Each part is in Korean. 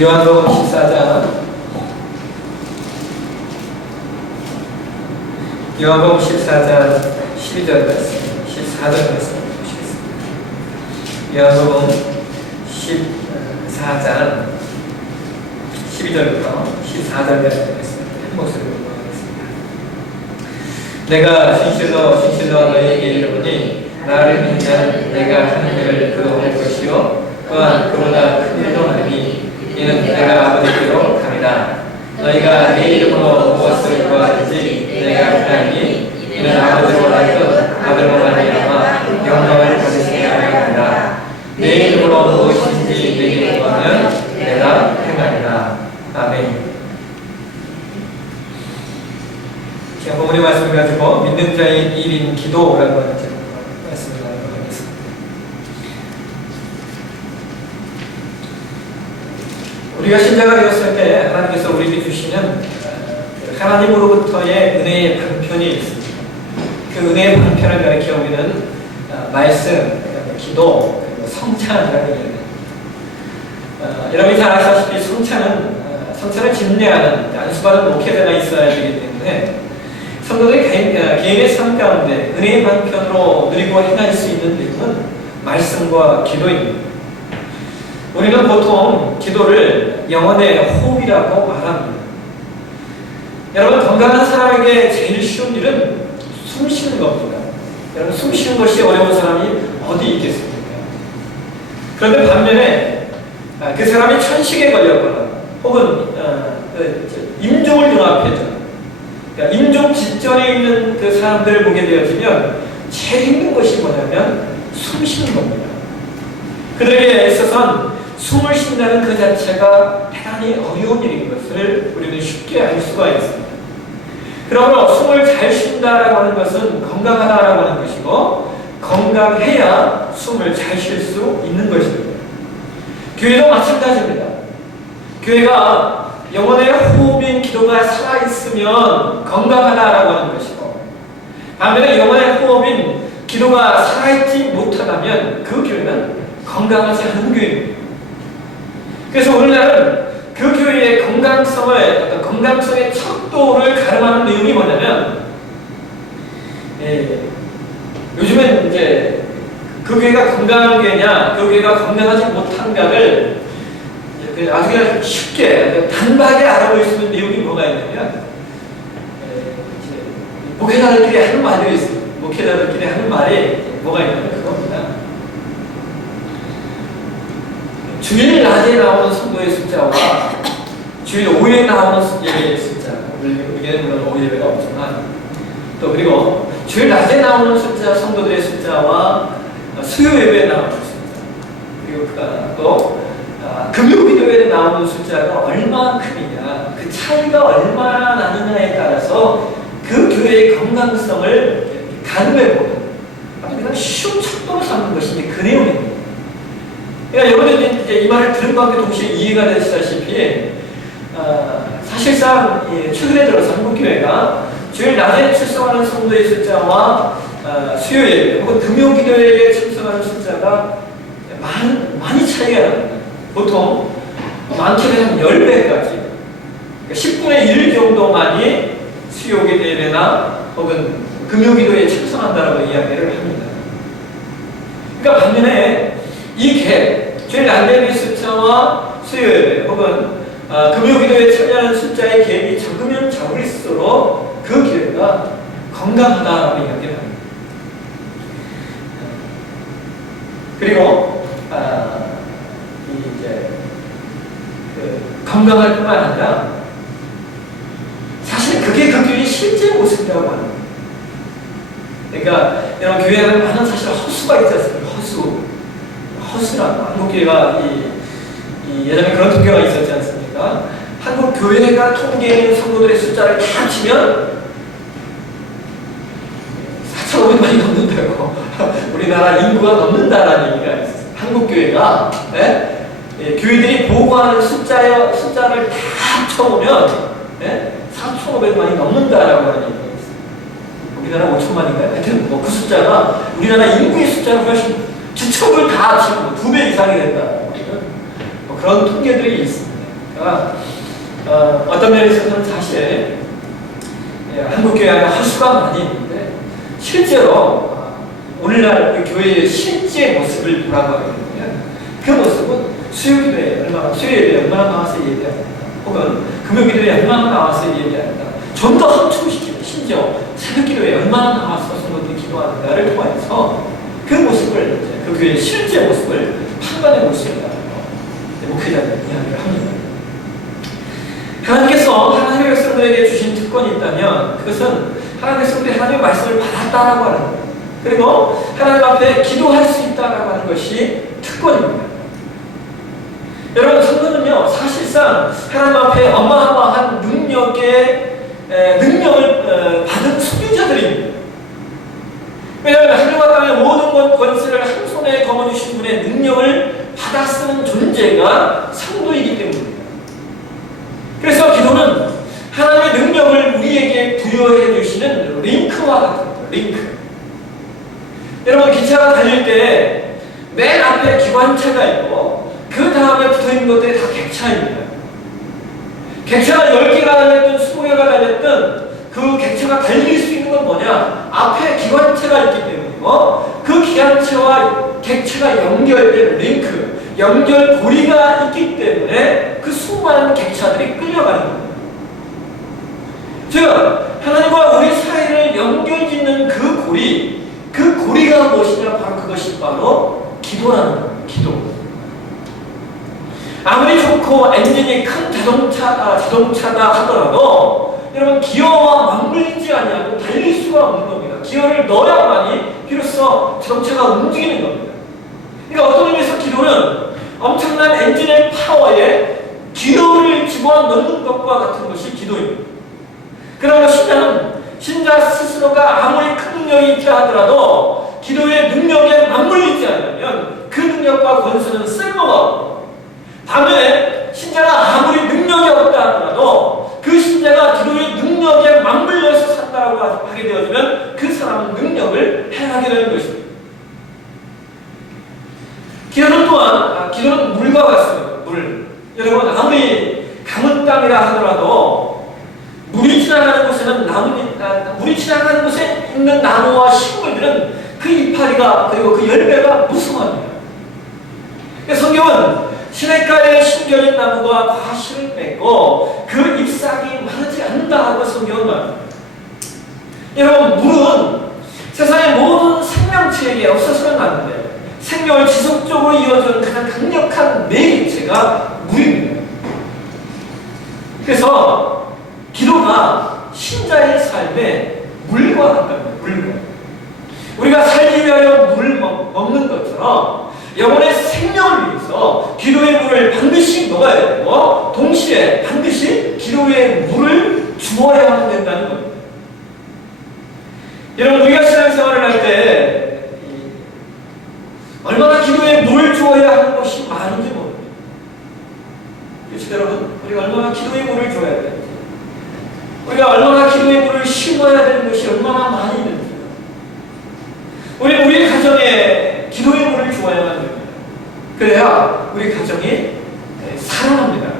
요한복음 14장 요한복음 14장 12절 말씀, 14절 말씀 보시겠습니다. 요한복음 14장 12절부터 14절까지 말씀 한 목소리로 읽어보겠습니다. 내가 진실로 너희에게 이르노니 나를 믿는 자는 내가 하는 일을 그도 할 것이요 또한 그보다 큰 일도 하리니 이는 내가 아버지께로 갑니다. 너희가 내 이름으로 무엇을 구하든지 내가 하리니 이는 아버지로 하여금 아들로 말미암아 영광을 받으시게 하려 합니다. 내 이름으로 무엇인지 내게 구하면 내가 행하리라. 아멘. 제가 본문의 말씀을 가지고 믿는 자의 1인 기도라고 하는 말씀을 나누겠습니다. 우리가 신자가 되었을 때 하나님께서 우리에게 주시는 하나님으로부터의 은혜의 방편이 있습니다. 그 은혜의 방편을 가리켜 우리는 말씀, 기도, 그리고 성찬이라고 얘기합니다. 여러분이 잘 아시다시피 성찬을 집례하는 안수받은 목회자가 있어야 되기 때문에 성도들이 개인의 삶 가운데 은혜의 방편으로 누리고 행할 수 있는 내용은 말씀과 기도입니다. 우리는 보통 기도를 영혼의 호흡이라고 말합니다. 여러분, 건강한 사람에게 제일 쉬운 일은 숨 쉬는 겁니다. 여러분, 숨 쉬는 것이 어려운 사람이 어디 있겠습니까? 그런데 반면에 그 사람이 천식에 걸렸거나 혹은 임종을 융합해서 그러니까 임종 직전에 있는 그 사람들을 보게 되어지면 제일 힘든 것이 뭐냐면 숨 쉬는 겁니다. 그들에게 있어서는 숨을 쉰다는 그 자체가 대단히 어려운 일인 것을 우리는 쉽게 알 수가 있습니다. 그러므로 숨을 잘 쉰다라고 하는 것은 건강하다라고 하는 것이고 건강해야 숨을 잘 쉴 수 있는 것입니다. 교회도 마찬가지입니다. 교회가 영혼의 호흡인 기도가 살아있으면 건강하다라고 하는 것이고 반면에 영혼의 호흡인 기도가 살아있지 못하다면 그 교회는 건강하지 않은 교회입니다. 그래서 오늘날은 그 교회의 건강성의 척도를 가름하는 내용이 뭐냐면 요즘엔 이제 그 교회가 건강한 교회냐 그 교회가 건강하지 못한가를 아주 그냥 쉽게 단박에 알아볼 수 있는 내용이 뭐가 있냐면 목회자들끼리 하는 말이 있습니다. 목회자들끼리 하는 말이 뭐가 있냐면 그겁니다. 주일 낮에 나오는 성도의 숫자와 주일 오후에 나오는 예배의 숫자, 우리에게는 물론 오후 예배가 없지만 또 그리고 주일 낮에 나오는 숫자, 성도들의 숫자와 수요 예배에 나오는 숫자 그리고 또 금요 기도회에 나오는 숫자가 얼마큼이냐 그 차이가 얼마나 나느냐에 따라서 그 교회의 건강성을 가늠해보는 아주 그냥 쉬운 척도로 삼는 것이 이제 그 내용입니다. 그러니까 여러분들이 이제 이 말을 들은 것과 함께 동시에 이해가 되시다시피 사실상 최근에 들어서 한국교회가 주일 낮에 출석하는 성도의 숫자와 수요 예배 혹은 금요 기도회에 출석하는 숫자가 많이 차이가 납니다. 보통 많게는 10배까지 그러니까 10분의 1 정도만이 수요 예배나 혹은 금요 기도회에 출석한다고 이야기를 합니다. 그러니까 반면에 이 갭, 주일 낮예배 숫자와 수요 예배 혹은 금요 기도에 참여하는 숫자의 갭이 적으면 적을수록 그 교회가 건강하다고 이야기를 합니다. 그리고 이제 건강할 뿐만 아니라 사실 그게 그 교회의 실제 모습이라고 합니다. 그러니까 여러분 교회에는 많은 사실 허수가 있지 않습니까? 허수라고 한국교회가 예전에 그런 통계가 있었지 않습니까? 한국 교회가 통계인 성도들의 숫자를 다 치면 4,500만이 넘는다고 우리나라 인구가 넘는다라는 얘기가 있어요. 한국 교회가 교회들이 보고하는 숫자를 다 합쳐보면 4,500만이 넘는다라고 하는 얘기가 있어요. 우리나라 5천만인가요? 하여튼 그 숫자가 우리나라 인구의 숫자를 훨씬 주척을 다 합치고 2배 이상이 된다. 그런 통계들이 있습니다. 않습니까? 어떤 면에서는 사실 한국교회 안에 허수가 많이 있는데 실제로 오늘날 그 교회의 실제 모습을 보라고 하거든요. 그 모습은 수요기도에 얼마나 수요일에 얼마나 나와서 예배합니다. 혹은 금요기도에 얼마나 나와서 예배합니다. 좀 더 함축시키는 심지어 새벽기도에 얼마나 나와서 성도들이 기도하는가를 통해서 그 모습을 그 교회의 실제 모습을 판단해 볼 수 있다는 목회자들의 이야기를 합니다. 하나님께서 하나님의 백성들에게 주신 특권이 있다면 그것은 하나님의 백성들이 하나님의 말씀을 받았다라고 하는 거예요. 그리고 하나님 앞에 기도할 수 있다라고 하는 것이 특권입니다. 여러분, 성도는요 사실상 하나님 앞에 어마어마한 능력을 받은 소유자들입니다. 왜냐하면 하늘과 땅의 모든 권세를 한 손에 거머쥐신 분의 능력을 받아 쓰는 존재가 성도이기 때문입니다. 그래서 기도는 하나님의 능력을 우리에게 부여해 주시는 링크와 같은 거예요. 링크. 여러분, 기차가 달릴 때 맨 앞에 기관차가 있고 그 다음에 붙어있는 것들이 다 객차입니다. 객차가 10개가 달렸든 20개가 달렸든 그 객차가 달릴 수 있는 건 뭐냐? 앞에 기관차가 있기 때문이고 그 기관차와 객차가 연결된 링크, 연결고리가 있기 때문에 그 수많은 객차들이 끌려가는 겁니다. 즉, 하나님과 우리 사이를 연결짓는 그 고리가 무엇이냐? 그것이 바로 기도라는 겁니다. 기도. 아무리 좋고 엔진이 큰 자동차다 하더라도 여러분, 기어와 맞물리지 아니하고 달릴 수가 없는 겁니다. 기어를 넣어야만이 비로소 자동차가 움직이는 겁니다. 그러니까 어떤 의미에서 기도는 엄청난 엔진의 파워에 기어를 집어넣는 것과 같은 것이 기도입니다. 그러나 신자 스스로가 아무리 큰 능력이 있다 하더라도 기도의 능력에 맞물리지 않으면 그 능력과 권세는 쓸모가 없고, 반면에 신자가 아무리 능력이 없다 하더라도 그 신자가 기도의 능력에 맞물려서 산다고 하게 되어지면 그 사람은 능력을 행하게 되는 것입니다. 기도는 물과 같습니다. 물. 여러분, 아무리 가문 땅이라 하더라도 물이 지나가는 곳에 있는 나무와 식물들은 그 이파리가 그리고 그 열매가 무성합니다. 성경은 시냇가에 심겨진 나무가 과실을 맺고 그 잎사귀 마르지 않는다고 성경은 말합니다. 여러분, 물은 세상의 모든 생명체에게 없어서는 안 돼요. 생명을 지속적으로 이어주는 가장 강력한 매개체가 물입니다. 그래서 기도가 신자의 삶에 물과 가깝습니다. 물과. 우리가 살기 위하여 물을 먹는 것처럼 영혼의 생명을 위해서 기도의 물을 반드시 먹어야 되고 동시에 반드시 기도의 물을 주어야만 된다는 겁니다. 여러분, 우리가 신앙생활을 할 때 얼마나 기도에 물을 주어야 하는 것이 많은지 모릅니다. 그렇죠, 여러분? 우리가 얼마나 기도의 물을 줘야 되는지, 우리가 얼마나 기도의 물을 심어야 되는 것이 얼마나 많이 있는지, 우리는 우리 가정에 기도의 물을 주어야만 됩니다. 그래야 우리 가정이 살아납니다.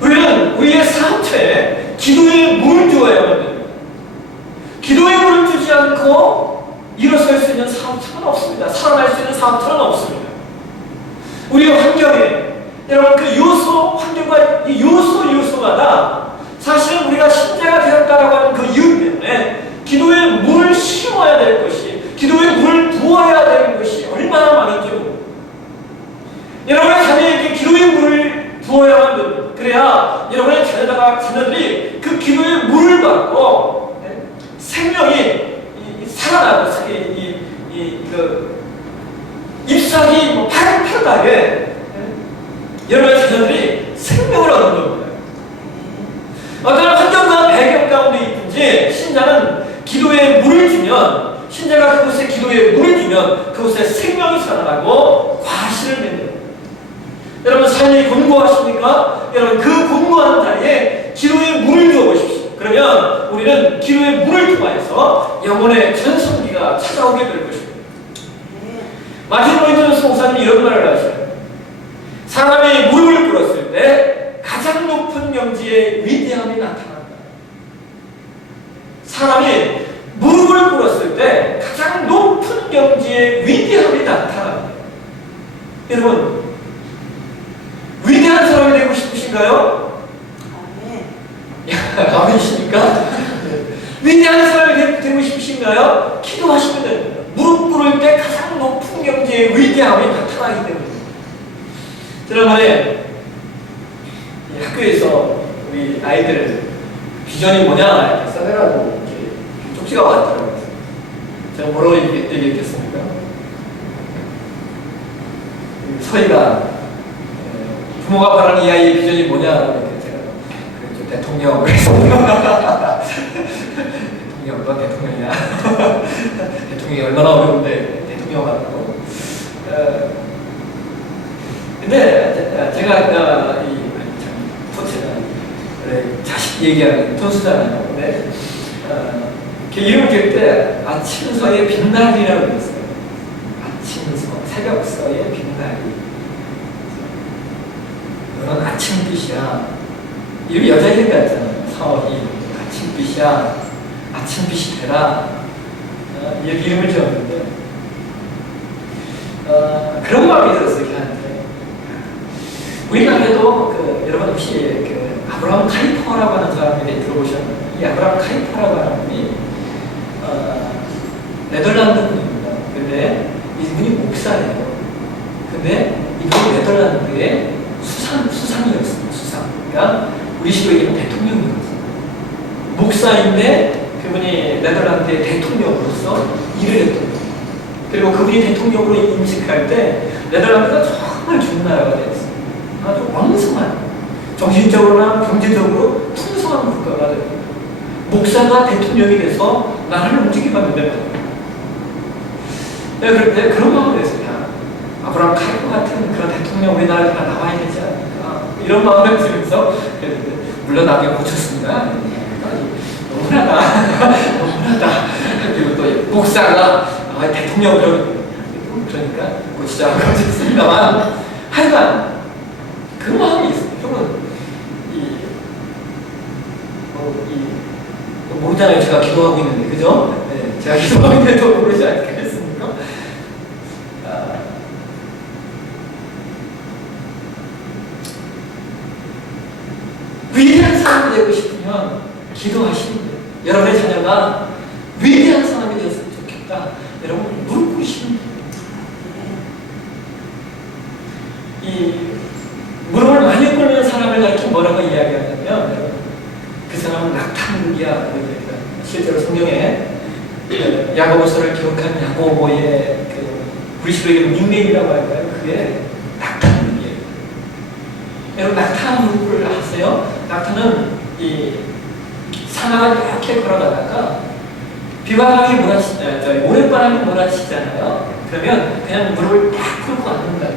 우리는 우리의 사업체에 기도의 물을 주어야만 됩니다. 기도의 물을 주지 않고 일어설 수 있는 사업체는 없습니다. 살아날 수 있는 사업체는 없습니다. 우리의 환경에, 여러분, 그 환경과 이 요소마다 사실은 우리가 신자가 되었다라고 하는 그 이유 때문에 기도의 물을 심어야 될 것이, 기도의 물을 부어야 되는 것이 얼마나 많은지 모릅니다. 여러분의 자녀에게 기도의 물을 부어야만 됩니다. 그래야 여러분의 자녀들이 그 기도의 물을 받고 생명이 살아나고 잎사귀 파릇파릇하게 여러분의 자녀들이 생명을 얻는 겁니다. 어떤 환경과 배경 가운데 있든지 신자는 기도에 물을 주면, 신자가 그곳에 기도에 물을 주면 그곳에 생명이 살아나고 과실을 맺는. 여러분, 삶이 곤고하십니까? 여러분, 그 곤고한 자리에 기도에 물을 주어보십시오. 그러면 우리는 기도의 물을 통하여서 영혼의 전성기가 찾아오게 될 것입니다. 마틴 로이드 존스 목사님이 이런 말을 하셔요. 사람이 무릎을 꿇었을 때 여러분, 위대한 사람이 되고 싶으신가요? 아멘이십니까? 위대한 사람이 되고 싶으신가요? 기도하시면 됩니다. 무릎 꿇을 때 가장 높은 경지의 위대함이 나타나기 때문에. 지난번에 학교에서 우리 아이들 비전이 뭐냐 이렇게 써내라고 이렇게 쪽지가 왔더라고요. 제가 뭐라고 얘기했겠습니까? 서희가 부모가 바라는 이 아이의 비전이 뭐냐 이렇게 제가 대통령 그랬습니다. 대통령과 대통령이야. 대통령이 얼마나 어려운데 대통령 같고. 근데 제가 자식 얘기하는 tun수잖아요. 근데 이름을 들 때 아침서의 빛나리라고 그랬어요. 아침서, 새벽서의 빛나리. 너는 아침빛이야. 이름이 여자 이름 같잖아요. 서희, 아침빛이야. 아침빛이 되라. 이렇게 이름을 지었는데 그런 마음이 들었어요. 걔한테. 우리나라에도 여러분 혹시 아브라함 카이퍼라고 하는 사람에 대해 들어보셨나요? 이 아브라함 카이퍼라고 하는 분이 네덜란드 분입니다. 근데 이분이 목사예요. 근데 이분이 네덜란드의 수상이었습니다. 수상. 그러니까 우리식으로 얘기하면 대통령이었어요. 목사인데 그분이 네덜란드의 대통령으로서 일을 했던 거예요. 그리고 그분이 대통령으로 임직할 때 네덜란드가 정말 좋은 나라가 되었어요. 아주 왕성한, 정신적으로나 경제적으로 풍성한 국가가 됩니다. 목사가 대통령이 돼서 나라를 움직이게 만든다. 그런데 그런 마음을 했어요. 아브라함 카이퍼 같은 그런 대통령 우리나라에 하나 나와야 되지 않을까. 이런 마음을 들면서 물론 나중에 고쳤습니다. 너무나다. 너무나다. 그리고 또 목사가 대통령 그러니까 고치지 않고 고쳤습니다만 하여간 그 마음이 있어요. 형은 모르잖아요. 제가 기도하고 있는데, 그죠? 네, 제가 기도하고 있는데도 모르지 않겠습니까? 위대한 사람이 되고 싶으면 기도하시면 돼요. 여러분의 자녀가 위대한 사람이 되었으면 좋겠다. 여러분 무릎 꿇으시면 돼요. 이 무릎을 많이 꿇는 사람을 가르쳐 뭐라고 이야기하냐면 그 사람은 낙탄국이야. 실제로 성경에 야고보서를 기록한 야고보의 우리식으로 얘기하면 닉네임이라고 할까요? 그게 낙탄국이에요. 여러분 낙탄국을 아세요? 낙탄은 이 산을 이렇게 걸어가다가 비바람이 모래바람이 몰아치잖아요. 그러면 그냥 무릎을 딱 꿇고 앉는다.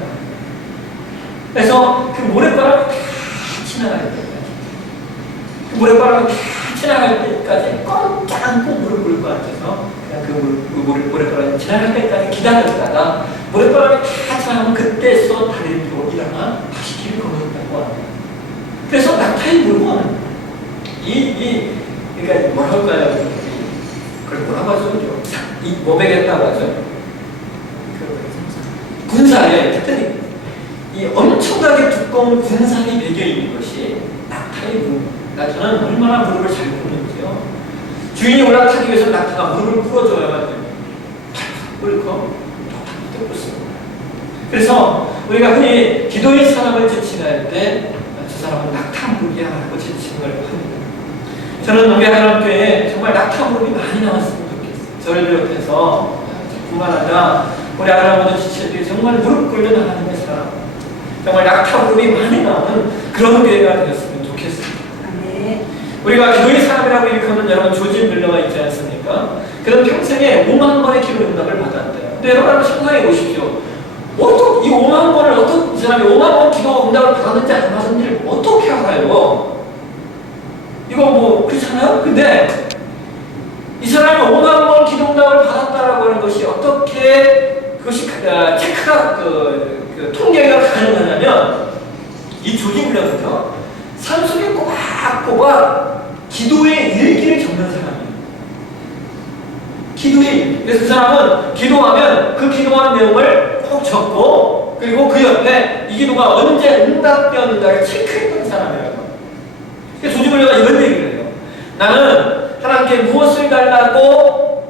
그래서 그 모래바람이 다 지나갈 때까지, 그 모래바람이 다 지나갈 때까지 꼼짝 않고 무릎 꿇고 앉아서 그냥 그 모래바람이 지나갈 때까지 기다렸다가 모래바람이 다 지나가면 그때서 다리를 들고 일어나 다시 길을 걸어준다고 합니다. 그래서 낙타의 무릎은 그러니까 뭐라고 할까요? 그걸 뭐라고 하죠? 뭐 베겠다고 하죠? 군사에 특별히 이 엄청나게 두꺼운 군산이 배겨있는 것이 낙타의 무릎입니다. 낙타는 얼마나 무릎을 잘 꿇는지요. 주인이 올라타기 위해서 낙타가 무릎을 꿇어줘야만 됩니다. 꿇고 또 꿇습니다. 그래서 우리가 흔히 기도의 사람을 지칭할 때 저 사람은 낙타 무릎이야 하고 지칭을 합니다. 저는 우리 하나님교회에 정말 낙타 무릎이 많이 나왔으면 좋겠어요. 저를 비롯해서 뿐만 아니라 우리 하나님도 지체들이 정말 무릎 꿇는 하나님의 사람, 정말 낙타 무릎이 많이 나오는 그런 교회가 되었으면 좋겠습니다. 네. 우리가 기도의 사람이라고 일컫는 여러분 조지 밀러가 있지 않습니까? 그런 평생에 5만 번의 기도 응답을 받았대요. 근데 여러분 한번 생각해 보십시오. 이 5만 번을 이 사람이 5만 번 기도 응답을 받았는지 안 받았는지를 어떻게 알아요? 이거 뭐 그렇잖아요? 근데 이 사람이 5만 번 기도 응답을 받았다라고 하는 것이 어떻게 그것이 체크가 통계가 가능하냐면 이 조지 밀러는요 삶 속에 꼬박꼬박 기도의 일기를 적는 사람이에요. 기도의 일. 그래서 그 사람은 기도하면 그 기도하는 내용을 꼭 적고 그리고 그 때문에 이 기도가 언제 응답되었는가를 체크했던 사람이라고. 그래서 조지물러가 이런 얘기를 해요. 나는 하나님께 무엇을 달라고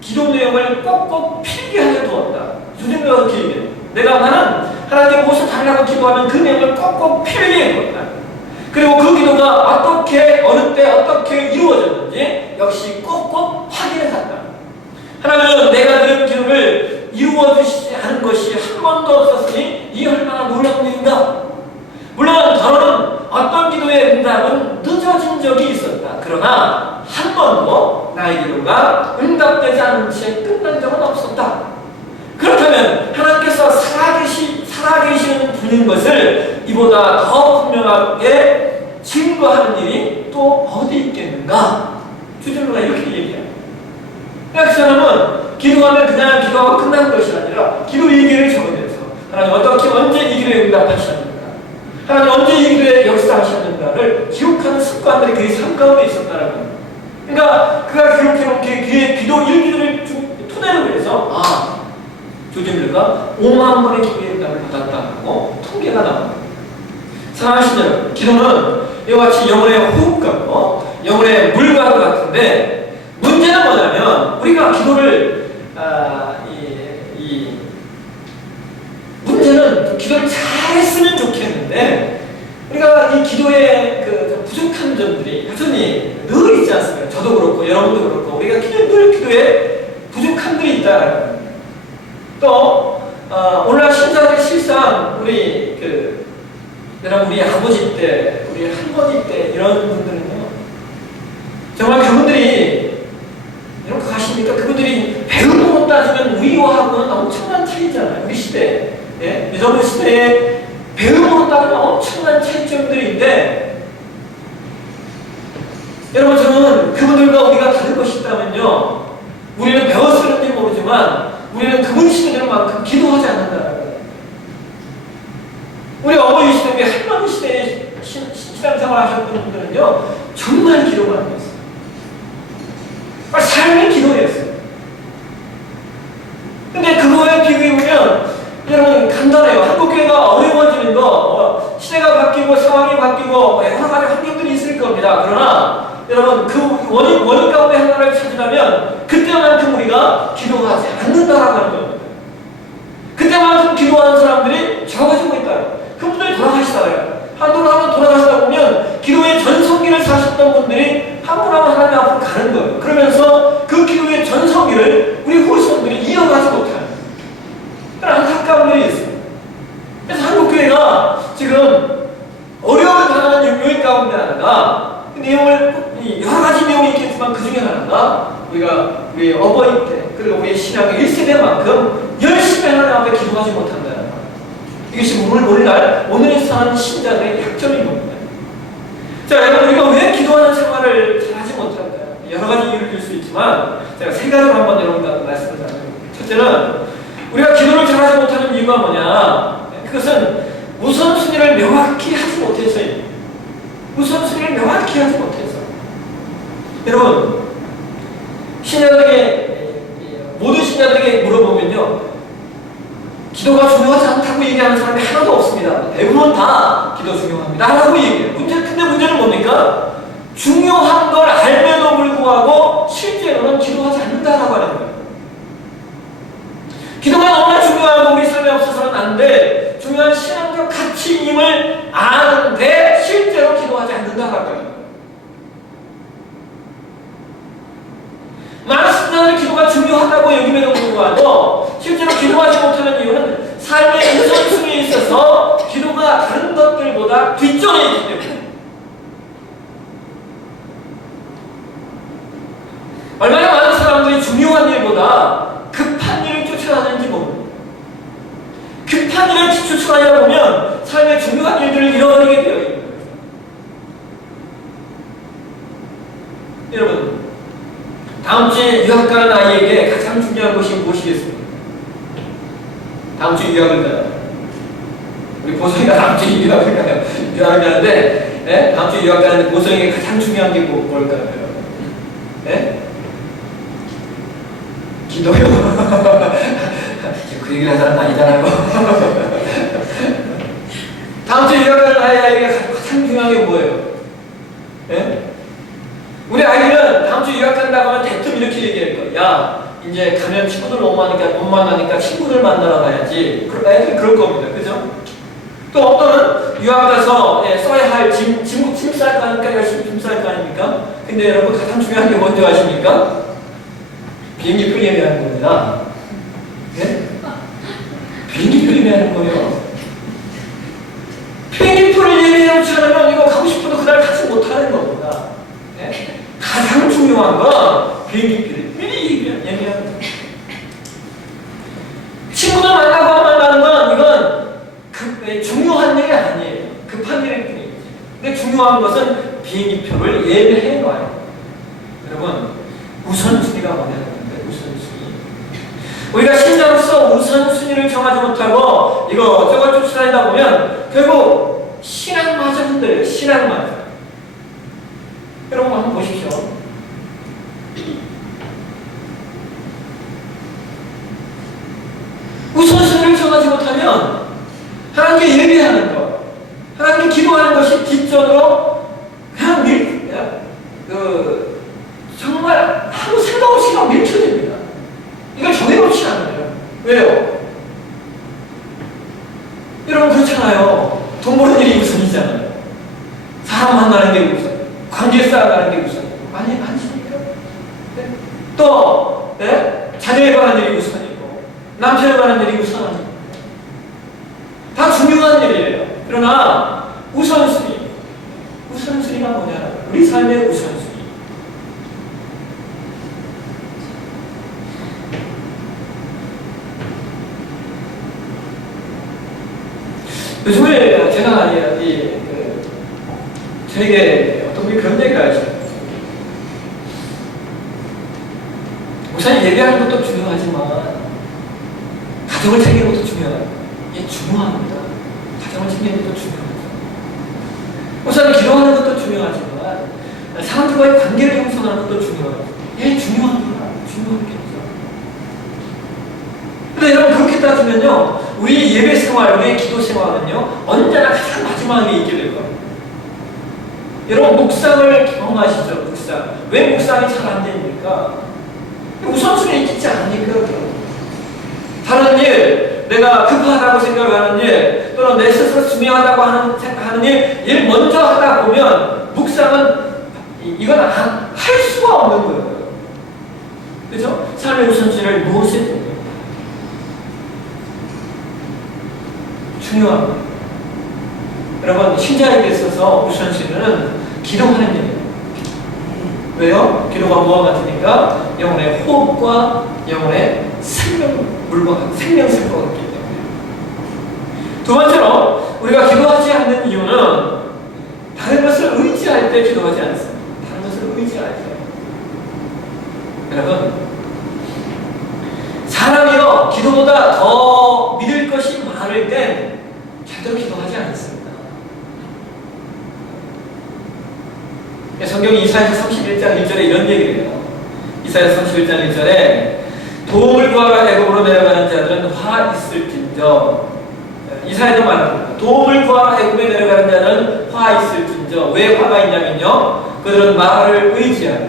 기도 내용을 꼭꼭 필기하게 두었다. 조지물러가 그렇게 얘기해요. 나는 하나님께 무엇을 달라고 기도하면 그 내용을 꼭꼭 필기해 두었다. 그리고 그 기도가 어떻게 어느 때 어떻게 이루어졌는지 역시 꼭꼭 확인해 갔다. 하나님은 내가 드린 기도를 이루어 주시지 않은 것이 한 번도 없었으니 이 얼마나 놀라운 일인가. 물론 더러는 어떤 기도의 응답은 늦어진 적이 있었다. 그러나 한 번도 나의 기도가 응답되지 않은 채 끝난 적은 없었다. 그렇다면 하나님께서 살아계시는 분인 것을 이보다 더 분명하게 증거하는 일이 또 어디 있겠는가? 주절로가 이렇게 얘기해요. 그러니까 그 사람은 기도하면 그냥 기도하고 끝나는 것이 아니라 기도 얘기를 적어내서 하나님 어떻게 언제 이 기도에 응답하셨는가, 하나님 언제 이 기도에 역사하셨는가를 기록하는 습관들이 그의 삶 가운데 있었다라는 거예요. 그러니까 그가 기록해놓은 그의 기도 일기들을 토대로 해서 조지밀러가 5만 번의 기도의 응답을 받았다고 통계가 나옵니다. 사랑하시는 여러분, 기도는 이와 같이 영혼의 호흡과 영혼의 물과도 같은데 문제는 뭐냐면 우리가 기도를 문제는 기도를 잘했으면 좋겠는데 우리가 이 기도의 그 부족한 점들이 여전히 늘 있지 않습니까? 저도 그렇고 여러분도 그렇고 우리가 늘 기도에 부족함들이 있다라는 거예요. 또 오늘날 신자들이 실상 우리 여러분 우리 아버지 때, 우리 할머니 때 이런 분들은요 정말 그분들이 이렇게 가십니까? 그분들이 배움으로 따지면 우리와하고는 엄청난 차이잖아요. 우리 시대, 여러분 시대에 배움으로 따지면 엄청난 차이점들인데 여러분 저는 그분들과 우리가 다른 것이 있다면요 우리는 배웠을지 모르지만 우리는 그분 시대들만큼 기도하지 않는다는 거예요. 우리 어머니 시대, 우리 할머니 시대에 신앙생활 하셨던 분들은요 정말 기도가 안 됐어요. 삶이 기도였어요. 근데 그거에 비교해보면 여러분 간단해요. 한국교회가 어려워지는 거 시대가 바뀌고 상황이 바뀌고 여러 가지 환경들이 있을 겁니다. 그러나 여러분 그 원인 가운데 하나를 찾으려면 그때만큼 우리가 기도하지 않는다라고 하는 겁니다. 그때만큼 기도하는 사람들이 적어지고 있다. 그분들이 돌아가시다가요. 한동안 한번 돌아가시다 보면 기도의 전성기를 사셨던 분들이 한 분 한 분 하나님 앞으로 가는 거예요. 그러면서 그 기도의 전성기를 우리 후손들이 이어가지 못하는 그런 안타까운 일이 있어요. 그래서 한국교회가 지금 어려움을 당하는 요인 가운데 하나가 여러 가지 내용이 있겠지만 그 중에 하나가 우리 어버이 때 그리고 우리 신앙의 1세대만큼 열심히 하나님 앞에 기도하지 못한다는 거예요. 이것이 오늘의 사는 신자들의 약점인 겁니다. 자, 여러분 우리가 왜 기도하는 생활을 잘하지 못할까요? 여러 가지 이유를 들 수 있지만 제가 세 가지로 한번 여러분과 말씀을 나누겠습니다. 첫째는 우리가 기도를 잘하지 못하는 이유가 뭐냐? 그것은 우선순위를 명확히 하지 못해서입니다. 우선순위를 명확히 하지 못해서. 여러분 모든 신자들에게 물어보면요 기도가 중요하지 않다고 얘기하는 사람이 하나도 없습니다. 대부분 다 기도 중요합니다 라고 얘기해요. 근데 문제는 뭡니까? 중요한 걸 알면도 불구하고 실제로는 기도하지 않는다라고 하는 거예요. 기도가 너무나 중요하고 우리 삶에 없어서는 안 돼. 중요한 신앙적 가치임을 아는데 실제로 기도하지 않는다라고 해요. 많은 신자들이 기도가 중요하다고 여김에도 불구하고 실제로 기도하지 못하는 이유는 삶의 우선순위에 있어서 기도가 다른 것들보다 뒷전에 있기 때문에. 얼마나 많은 사람들이 중요한 일보다 급한 일을 쫓아가는지 모릅니다. 급한 일을 쫓아가다 보면 삶의 중요한 일들을 잃어버리게 되어 있는 거예요. 여러분 다음 주에 유학 가는 아이에게 가장 중요한 것이 무엇이겠습니까? 다음 주에 유학을 가요. 우리 보성이가 다음 주에 유학을 가요. 유학을 가는데 다음 주에 유학 가는데 보성에게 가장 중요한 게 뭘까요? 기도요. 그 얘기를 하는 사람 아니잖아요. 돈 만나니까 친구들 만나러 가야지. 애들 그럴 겁니다. 그죠? 또 어떤 유학 가서 써야 할 짐 쌀 거 아닙니까? 열심히 짐 쌀 거 아닙니까? 근데 여러분 가장 중요한 게 뭔지 아십니까? 비행기표 예매하는 겁니다. 예? 비행기표 예매하는 거예요. 비행기표를 예매해놓지 않으면 이거 가고 싶어도 그날 가지 못하는 겁니다. 예? 가장 중요한 건 비행기표를 미리 예매하는 거예요. 친구들 만나고 안 만나는 건 이건 중요한 일이 아니에요. 급한 일일 뿐이지. 근데 중요한 것은 비행기표를 예매해 놔요. 여러분, 우선순위가 뭐냐는 건데, 우선순위. 우리가 신자로서 우선순위를 정하지 못하고 저걸 쫓아다니다 보면 결국 신앙마저 흔들려요. 신앙마저. 여러분 한번 보십시오. 우선순위를 정하지 못하면 하나님께 예배하는 것, 하나님께 기도하는 것이 뒷전으로 그냥 정말 아무 생각 없이 그냥 밀쳐집니다. 이걸 정해놓지 않아요. 왜요? 여러분 그렇잖아요. 돈 버는 일이 우선이잖아요. 사람 만나는 게 우선, 관계 쌓아가는 게 우선. 아니십니까? 네? 또 자녀에 관한 일이 우선이고 남편에 관한 일이 우선 아닙니다. 다 중요한 일이에요. 그러나 우선순위가 뭐냐? 우리 삶의 우선순위. 요즘에 제가 저에게 어떤 분이 그런 얘기를 하시죠. 우선 예배하는 것도 중요하지만 가정을 챙기는 것도 중요해요. 이게 중요합니다. 가정을 챙기는 것도 중요하죠. 우선 기도하는 것도 중요하지만 사람들과의 관계를 형성하는 것도 중요해요. 중요합니다. 중요한 게 있죠. 근데 여러분 그렇게 따지면요, 우리 예배 생활, 우리의 기도 생활은요, 언제나 가장 마지막에 있게 될 거예요. 여러분 묵상을 경험하시죠? 묵상. 왜 묵상이 잘 안 됩니까? 우선순위에 있지 않으니까. 다른 일, 내가 급하다고 생각하는 일, 또는 내 스스로 중요하다고 하는 일 먼저 하다 보면 묵상은 이건 할 수가 없는 거예요. 그죠? 삶의 우선순위를 무엇에 두는 중요합니다. 여러분, 신자에게 있어서 우선순위는 기도하는 일이에요. 왜요? 기도가 뭐와 같으니까 영혼의 호흡과 영혼의 생명술과 같기 때문에. 두 번째로 우리가 기도하지 않는 이유는 다른 것을 의지할 때 기도하지 않습니다. 다른 것을 의지할 때. 여러분, 사람이요 기도보다 더 믿을 것이 많을 땐 절대로 기도하지 않습니다. 성경이 이사야서 31장 1절에 이런 얘기를 해요. 이사야서 31장 1절에 도움을 구하러 애굽으로 내려가는 자들은 화 있을진저. 이사야도 말합니다. 도움을 구하러 애굽에 내려가는 자들은 화 있을진저. 왜 화가 있냐면요, 그들은 말을 의지하며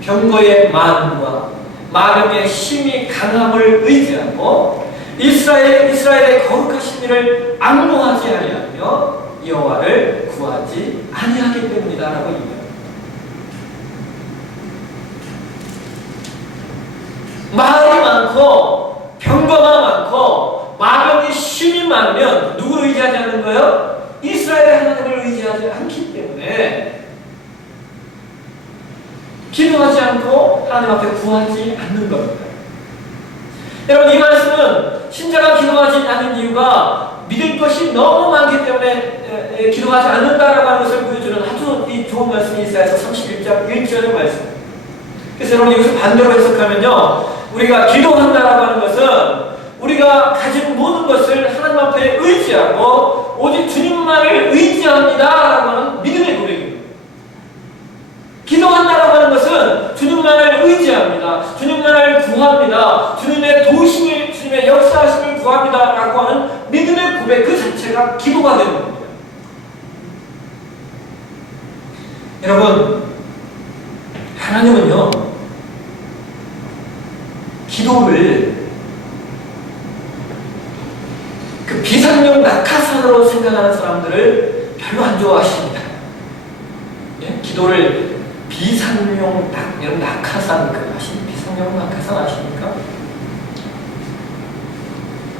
병거의 많음과 마름의 힘이 강함을 의지하고 이스라엘의 거룩하신 이를 앙모하지 아니하며 여호와를 구하지 아니하기 때문이다라고 얘기합니다. 말이 많고 병거가 많고 마병의 힘이 많으면 누구를 의지하지 않는 거예요? 이스라엘의 하나님을 의지하지 않기 때문에 기도하지 않고 하나님 앞에 구하지 않는 겁니다. 여러분, 이 말씀은 신자가 기도하지 않는 이유가 믿을 것이 너무 많기 때문에 기도하지 않는다라고 하는 것을 보여주는 아주 좋은 말씀이 이사야서 31장 1절의 말씀. 그래서 여러분 이것을 반대로 해석하면요, 우리가 기도한다라고 하는 것은 우리가 가진 모든 것을 하나님 앞에 의지하고 오직 주님만을 의지합니다라고 하는 믿음의 고백입니다. 기도한다라고 하는 것은 주님만을 의지합니다. 주님만을 구합니다. 주님의 도우심을, 주님의 역사하심을 구합니다라고 하는 믿음의 고백 그 자체가 기도가 되는 겁니다. 여러분, 하나님은요 기도를 비상용 낙하산으로 생각하는 사람들을 별로 안 좋아하십니다. 예? 기도를 비상용 낙하산 비상용 낙하산 아십니까?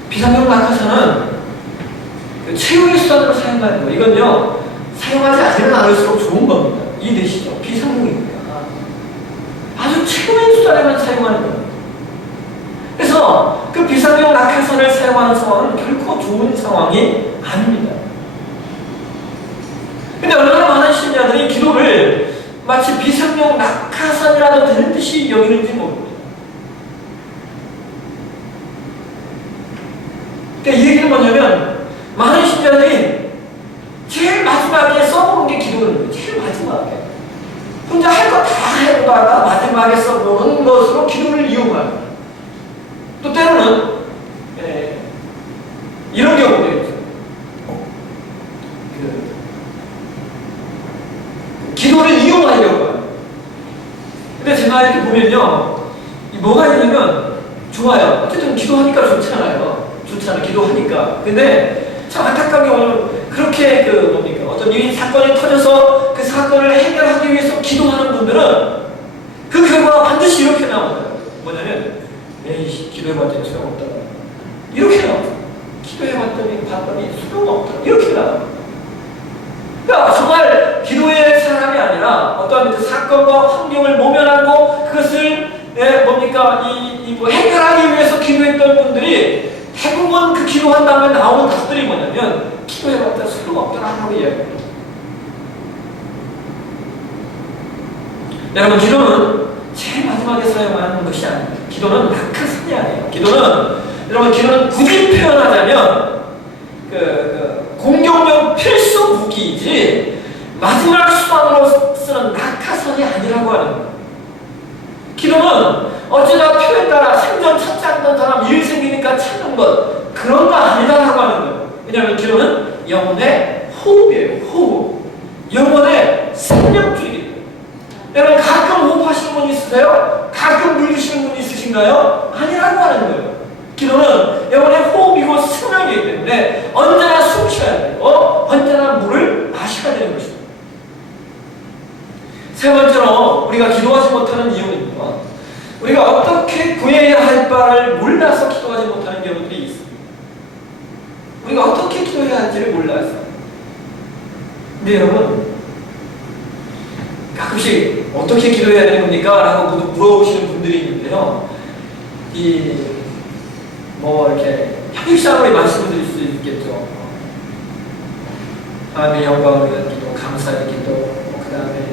비상용 낙하산은 그 최후의 수단으로 사용하는 거. 이건요, 사용하지 않으면 않을수록 좋은 겁니다. 이해되시죠? 비상용입니다. 아주 최후의 수단에만 사용하는 거예요. 그래서 그 비상용 낙하산을 사용하는 상황은 결코 좋은 상황이 아닙니다. 근데 얼마나 많은 신자들이 기도를 마치 비상용 낙하산이라도 되는 듯이 여기는지 모릅니다. 그러니까 이 얘기는 뭐냐면, 많은 신자들이 제일 마지막에 써보는 게 기도거든요. 제일 마지막에. 혼자 할 거 다 해보다가 마지막에 써보는 것으로 기도를 이용하는. 또 때로는 이런 경우도 있어요. 기도를 이용하려고 해요. 근데 제가 이렇게 보면요, 뭐가 있냐면 좋아요. 어쨌든 기도하니까 좋잖아요. 기도하니까. 근데 참 안타까운 경우는 그렇게 어떤 일이 사건이 터져서 그 사건을 해결하기 위해서 기도하는 분들은 그 결과가 반드시 이렇게 나오거든요. 뭐냐면, 에이씨, 기도해봤더니 소용없다. 이렇게 나와요. 봤더니 소용없다. 이렇게 나와요. 그러니까 정말 기도의 사람이 아니라 어떤 그 사건과 환경을 모면하고 그것을 해결하기 위해서 기도했던 분들이 대부분 그 기도한 다음에 나오는 답들이 뭐냐면, 기도해봤자 소용없더라라고 이야기합니다. 여러분, 기도는 제일 마지막에 사용하는 것이 아닙니다. 기도는 낙하산이 아니에요. 기도는 굳이 표현하자면 공격용 필수 무기이지 마지막 수단으로 쓰는 낙하산이 아니라고 하는 거예요. 기도는 어쩌다 필요에 따라 생전 찾지 않는 사람 일 생기니까 찾는 것, 그런 거 아니다라고 하는 거예요. 왜냐하면 기도는 영혼의 호흡이에요. 호흡. 영혼의 생명줄이기 때문에. 여러분, 가끔 호흡하시는 분 있으세요? 가끔 물 드시는 분 있으신가요? 아니라고 하는 거예요. 기도는 영혼의 호흡이고 생명이기 때문에 언제나 숨 쉬어야 되고 언제나 물을 마셔야 되는 것입니다. 세 번째로 우리가 기도하지 못하는 이유는요, 우리가 어떻게 구해야 할 바를 몰라서 기도하지 못하는 경우들이 있습니다. 우리가 어떻게 기도해야 할지를 몰라서. 근데 여러분, 가끔씩 어떻게 기도해야 되는 겁니까? 라고 물어보시는 분들이 있는데요. 이렇게 형식상으로 말씀을 드릴 수 있겠죠. 하나님의 영광을 위한 기도, 감사의 기도, 그 다음에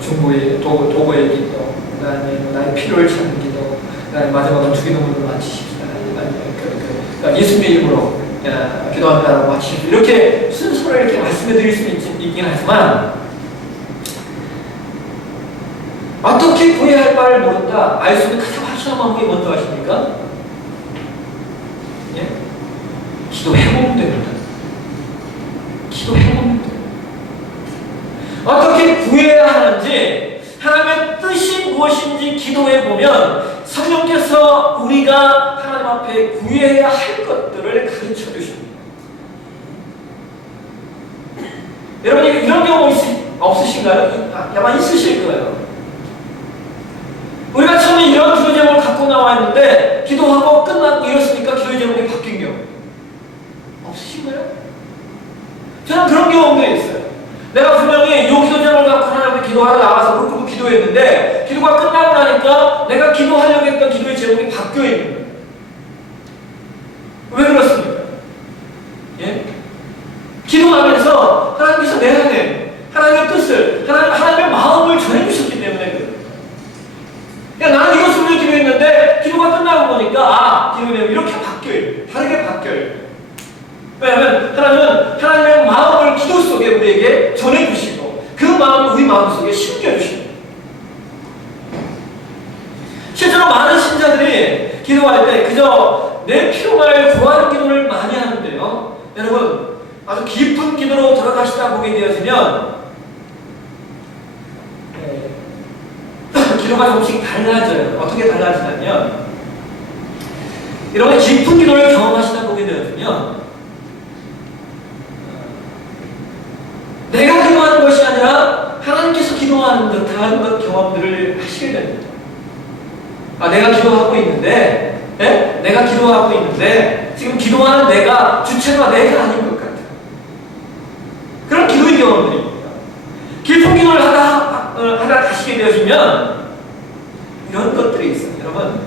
중보의, 도구의 기도, 그 다음에 나의 필요를 찾는 기도, 그 다음에 마지막으로 주기도문으로 마치십시다. 그러니까 예수님의 이름으로 기도한다라고 마치십시오. 이렇게 순서로 이렇게 말씀해 드릴 수 있긴 하지만, 어떻게 구해야 할 바를 모른다. 알 수 있는 가장 확실한 방법이 뭔지 아십니까? 예? 기도해보면 됩니다. 기도해보면 됩니다. 어떻게 구해야 하는지, 하나님의 뜻이 무엇인지 기도해보면 성령께서 우리가 하나님 앞에 구해야 할 것들을 가르쳐 주십니다. 여러분, 이런 경우 없으신가요? 아마 있으실 거예요. 우리가 처음에 이런 기도 제목을 갖고 나와 있는데 기도하고 끝나고 이렇습니까? 기도 제목이 바뀐 경우 없으신가요? 저는 그런 경험들이 있어요. 내가 분명히 이 기도 제목을 갖고 하나님께 기도하러 나가서 무릎 꿇고 기도했는데 기도가 끝나고 나니까 내가 기도하려고 했던 기도의 제목이 바뀌어 있는 거예요. 왜 그렇습니까? 예? 기도하면서 하나님께서 내 안에 하나님의 뜻을, 하나님의 마음을 전해주셨기 때문에 그래요. 나는 이것을 위해 기도했는데 기도가 끝나고 보니까 기도 내용이 이렇게 바뀌어요. 다르게 바뀌어요. 왜냐하면 하나님은 하나님의 마음을 기도 속에 우리에게 전해주시고 그 마음을 우리 마음속에 심겨주십니다. 실제로 많은 신자들이 기도할 때 그저 내 필요만을 구하는 기도를 많이 하는데요, 여러분, 아주 깊은 기도로 들어가시다 보게 되어지면 기도가 조금씩 달라져요. 어떻게 달라지냐면, 이런 깊은 기도를 경험하시다 보게 되어지면 기도하는 듯한 경험들을 하시게 됩니다. 아, 내가 기도하고 있는데, 네? 내가 기도하고 있는데, 지금 기도하는 내가, 주체가 내가 아닌 것 같아요. 그런 기도의 경험들입니다. 깊은 기도를 하다 가시게 되어지면, 이런 것들이 있어요. 여러분,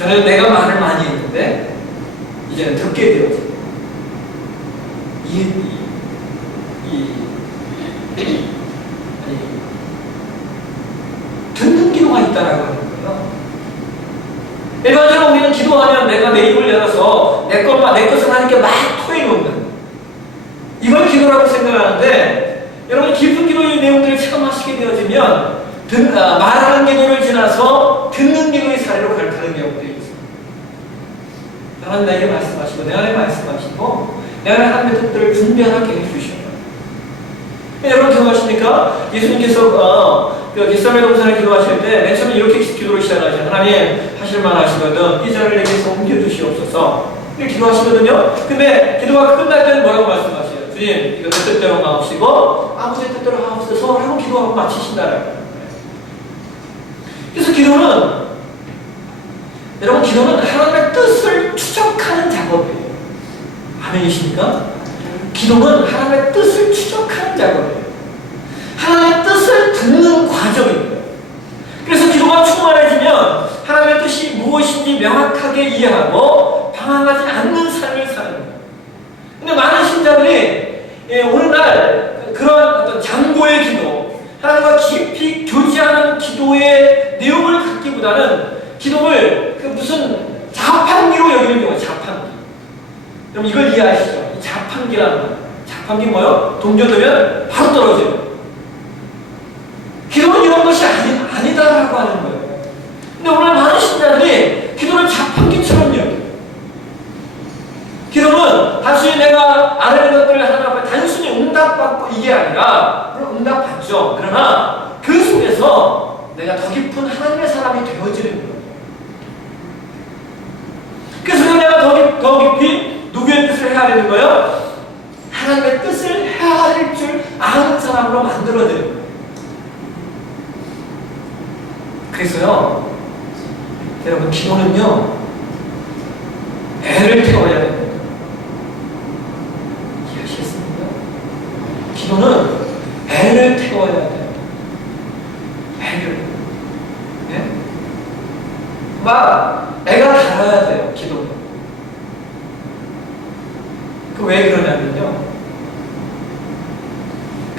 저는 내가 말을 많이 했는데, 이제는 듣게 되어져요. 듣는 기도가 있다라고 하는 거예요. 일반적으로 우리는 기도하면 내가 내 입을 열어서 내 것을 하나님께 막 토해놓는 이걸 기도라고 생각하는데, 여러분 깊은 기도의 내용들을 체험하시게 되어지면 말하는 기도를 지나서 듣는 기도의 사례로 가는 경우들이 있어요. 하나님 나에게 말씀하시고 내 안에 말씀하시고 내 안에 하나님의 뜻들을 분별하게 해주셔요. 여러분 기도하십니까? 예수님께서 겟세마네 동산에 기도하실 때 맨 처음에 이렇게 기도를 시작하시죠. 하나님 하실만 하시거든 이 자를 내게서 옮겨주시옵소서 이렇게 기도하시거든요. 근데 기도가 끝날 때는 뭐라고 말씀하세요? 주님 이거 내 뜻대로 마옵시고 아버지의 뜻대로 하옵소서 하고 기도하고 마치신다라고. 그래서 여러분 기도는 하나님의 뜻을 추적하는 작업이에요. 아멘이십니까? 기도는 하나님의 뜻을 추적하는 작업이에요. 하나님의 뜻을 듣는 과정입니다. 그래서 기도가 충만해지면 하나님의 뜻이 무엇인지 명확하게 이해하고 방황하지 않는 삶을 사는 거예요. 근데 많은 신자들이 오늘날 그런 어떤 장고의 기도, 하나님과 깊이 교제하는 기도의 내용을 갖기보다는 기도를 무슨 자판기로 여기는 경우에 자판기. 그럼 이걸 이해하시죠? 이 자판기라는 거. 자판기 뭐요? 동전되면 바로 떨어져요. 기도는 이런 것이 아니다라고 하는 거예요. 근데 오늘 많은 신자들이 기도를 자판기처럼 여겨요. 기도는 단순히 내가 아는 것들을 하나님 앞에 단순히 응답받고 이게 아니라, 물론 응답받죠. 그러나 그 속에서 내가 더 깊은 하나님의 사람이 되어지는 거예요. 그래서 내가 더 깊이 누구의 뜻을 해야 되는 거예요? 하나님의 뜻을 해야 할 줄 아는 사람으로 만들어지는 거예요. 그래서요, 여러분, 기도는요, 애를 태워야 됩니다. 이해하시겠습니까? 기도는 애를 태워야 돼요. 애를. 네? 막, 애가 달아야 돼요, 기도는. 왜 그러냐면요.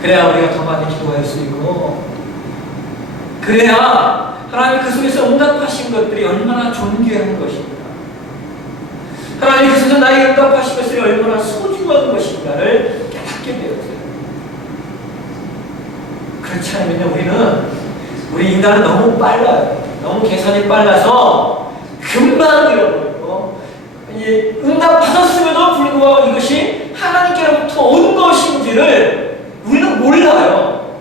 그래야 우리가 더 많이 기도할 수 있고, 그래야 하나님 그 속에서 응답하신 것들이 얼마나 존귀한 것인가, 하나님 그 속에서 나에게 응답하신 것들이 얼마나 소중한 것인가를 깨닫게 되었어요. 그렇지 않으면 우리 인간은 너무 빨라요. 너무 계산이 빨라서 금방 잃어버리고, 응답받았음에도 불구하고 이것이 하나님께로부터 온 것인지를 우리는 몰라요.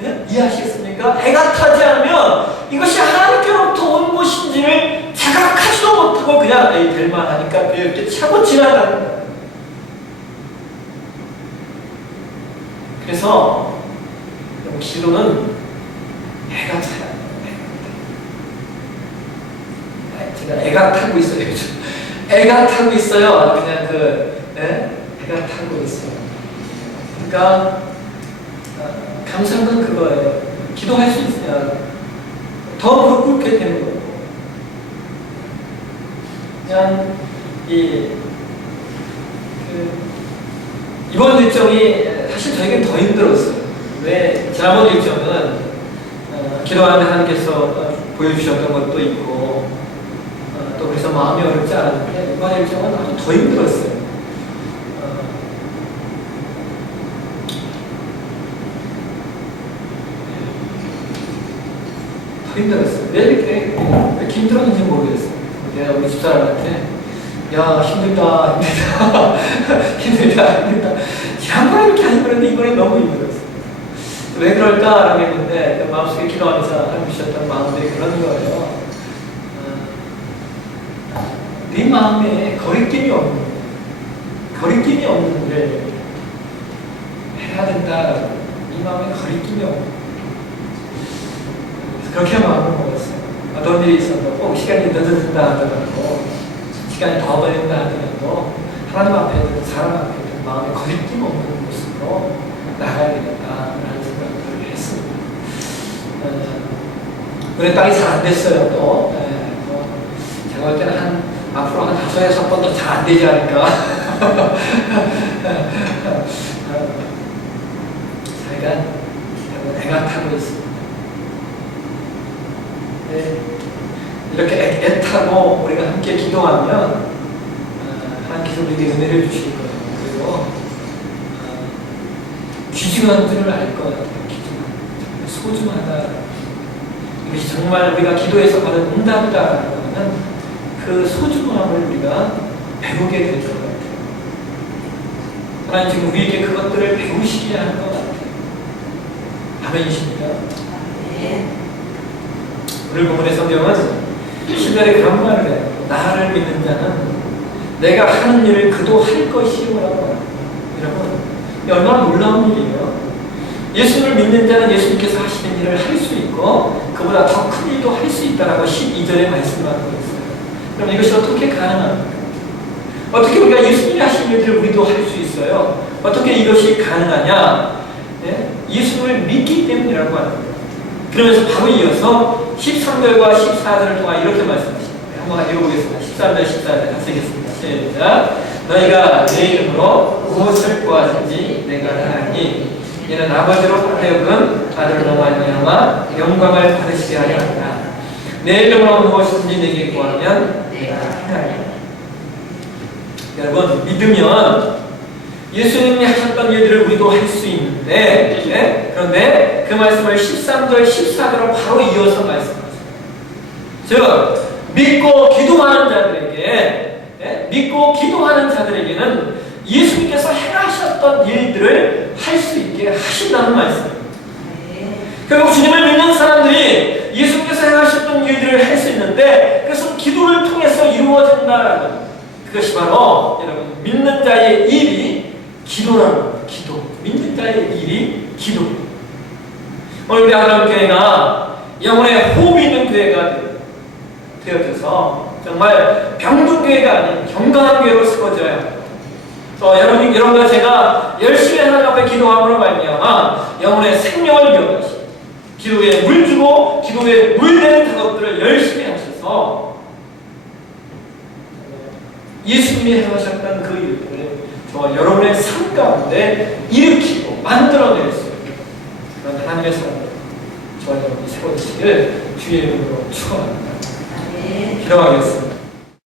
네? 이해하시겠습니까? 애가 타지 않으면 이것이 하나님께로부터 온 것인지를 자각하지도 못하고 그냥 될만하니까 이렇게 차고 지나가는 거예요. 그래서 기도는 애가 타요. 제가 애가 타고 있어요. 애가 타고 있어요. 그냥 애가 타고 있어요. 그러니까 감사한 건 그거예요. 기도할 수 있으면 더 그렇게 되는 거예요. 그냥 이번 일정이 사실 저에게는 더 힘들었어요. 왜? 지난번 일정은 기도하는 하나님께서 보여주셨던 것도 있고 또 그래서 마음이 어렵지 않았는데 이번 일정은 아주 더 힘들었어요. 더 힘들었어요. 왜 이렇게 힘들었는지 모르겠어요. 내가 우리 집사람한테 야 힘들다 지난번에 이렇게 안 힘들었는데 이번에 너무 힘들었어요. 왜 그럴까라고 했는데 마음속에 기도하면서 하나님 주셨던 마음들이 그런 거예요. 네 마음에 거리낌이 없는 일을 해야 된다. 이 마음에 거리낌이 없는 그렇게 마음을 먹었어요. 어떤 일이 있어도 꼭 시간이 늦어진다 하더라도 시간이 더 걸린다 하더라도 하나님 앞에든 사람 앞에든 마음에 거리낌 없는 모습으로 나가야 되겠다라는 생각을 했습니다. 우리 딸이 잘 안 됐어요. 또 제가 볼 때는 앞으로 한 5, 6번 더 잘 안 되지 않을까. 제가 애가 타고 있습니다. 네. 이렇게 애타고 우리가 함께 기도하면 하나님께서 우리에게 은혜를 주실 거예요. 그리고 귀중한 줄을 알 거예요. 귀중한, 소중하다. 이것이 정말 우리가 기도에서 받은 응답이다라는 거는 그 소중함을 우리가 배우게 될 것 같아요. 하나님 지금 우리에게 그것들을 배우시게 하는 것 같아요. 아멘이십니까? 네. 오늘 본문의 성경은 10절에 그런 말을 해요. 나를 믿는 자는 내가 하는 일을 그도 할 것이오라고 합니다. 여러분, 얼마나 놀라운 일이에요. 예수님을 믿는 자는 예수님께서 하시는 일을 할 수 있고 그보다 더 큰 일도 할 수 있다라고 12절에 말씀하고 있어요. 그럼 이것이 어떻게 가능합니까? 어떻게 우리가 예수님이 하신 일들을 우리도 할 수 있어요? 어떻게 이것이 가능하냐? 네? 예수님을 믿기 때문이라고 하는 거예요. 그러면서 바로 이어서 13절과 14절을 통해 이렇게 말씀하십니다. 한번 읽어보겠습니다. 13절, 14절 같이 읽겠습니다. 시작. 너희가 내 이름으로 무엇을 구하든지 내가 하나니 이는 아버지로 하여금 아들로 말미암아 영광을 받으시게 하려 한다. 내 이름으로 무엇이든지 내게 구하면 내가 하나니. 여러분, 믿으면 예수님이 하셨던 일들을 우리도 할 수 있는데, 네? 그런데 그 말씀을 13절, 14절로 바로 이어서 말씀하세요. 즉, 믿고 기도하는 자들에게, 네? 믿고 기도하는 자들에게는 예수님께서 행하셨던 일들을 할 수 있게 하신다는 말씀입니다. 결국 주님을 믿는 사람들이 예수님께서 행하셨던 일들을 할 수 있는데, 그것은 기도를 통해서 이루어진다는 것. 그것이 바로 여러분 믿는 자의 일이 기도라는 겁니다. 기도. 믿는 자의 일이 기도. 오늘 우리 아브라함교회가 영혼의 호흡이 있는 교회가 되어져서 정말 병든교회가 아닌 건강한 교회로 세워져야 합니다. 여러분과 제가 열심히 하나님 앞에 기도함으로 말미암아 영혼의 생명을 이어가시고 기도에 물 주고 기도에 물 되는 작업들을 열심히 하셔서 예수님이 행하셨던 그 일들을 저와 여러분의 삶 가운데 일으키고 만들어낼 수 있는 그런 하나님의 사람들 저와 여러분이 세워지시길 주의 이름으로 축원합니다. 기도하겠습니다.